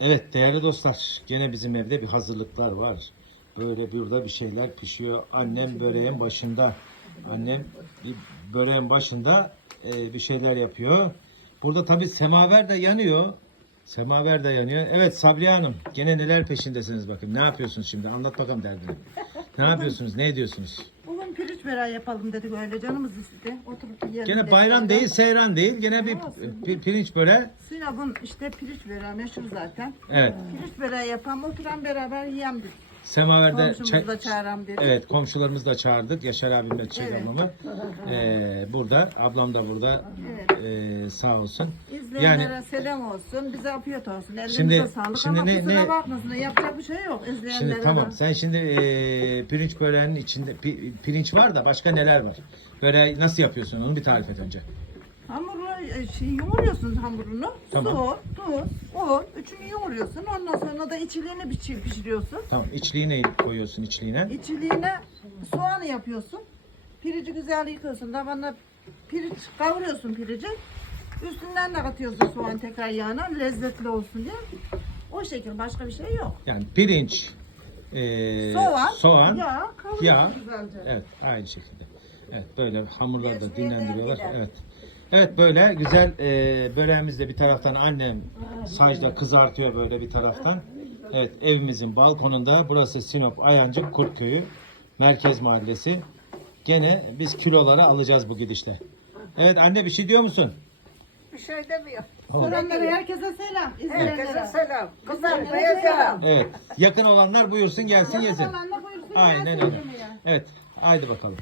Evet değerli dostlar gene bizim evde bir hazırlıklar var. Böyle burada bir şeyler pişiyor. Annem böreğin başında. Annem bir böreğin başında e, bir şeyler yapıyor. Burada tabi semaver de yanıyor. Semaver de yanıyor. Evet Sabriye Hanım gene neler peşindesiniz bakın. Ne yapıyorsunuz şimdi? Anlat bakalım derdini. Ne yapıyorsunuz? Ne ediyorsunuz? Böreği yapalım dedik öyle canımız istedi. Oturup yiyelim Gene dedik bayram değil, seyran değil. Gene bir Olsun. pi- pirinç böreği. Sinop'un işte pirinç böreği meşhur zaten. Evet. Pirinç böreği yapan oturan beraber yiyem dedik. Semaverde Komşumuzu da çağıram dedik. Evet komşularımızı da çağırdık. Yaşar abimle Çiğdem Evet. ablamı. Ee, burada. Ablam da burada. Evet. Ee, sağ olsun. İzleyenlere selam olsun, bize afiyet olsun. Ellerinize Şimdi- sağlık şimdi ama ne- kusura ne- bakmasın. Yapacak bir şey yok izleyenlere. Şimdi tamam. Sen şimdi ee, pirinç böreğinin içinde pi- pirinç var da başka neler var? Böreği nasıl yapıyorsun? Onu bir tarif et önce. Şey yoğuruyorsun hamurunu. Tamam. Su, tuz, un. Üçünü yoğuruyorsun. Ondan sonra da içiliğini pişir- pişiriyorsun. Tamam. İçliği ne koyuyorsun içliğine? İçiliğine soğanı yapıyorsun. Pirici güzel yıkıyorsun. Tavanda pirinç kavuruyorsun pirici. Üstünden de katıyorsun soğan tekrar yağına lezzetli olsun diye. O şekil başka bir şey yok. Yani pirinç, ee, soğan, soğan, yağ, kavuruyorsun yağ. güzelce. Evet, aynı şekilde. Evet, böyle hamurları da dinlendiriyorlar. gider. Evet. Evet böyle güzel e, böreğimiz de bir taraftan annem sacda kızartıyor böyle bir taraftan. Evet evimizin balkonunda burası Sinop Ayancık Kurtköyü Merkez Mahallesi. Gene biz kiloları alacağız bu gidişle. Evet anne bir şey diyor musun? Bir şey demiyor. Soranlara herkese selam. Herkese İzleyenlere. selam. Kızartmaya selam. Evet yakın olanlar buyursun gelsin yesin. Olanla buyursun Aynen gelsin öyle. yemeğe. Evet haydi bakalım.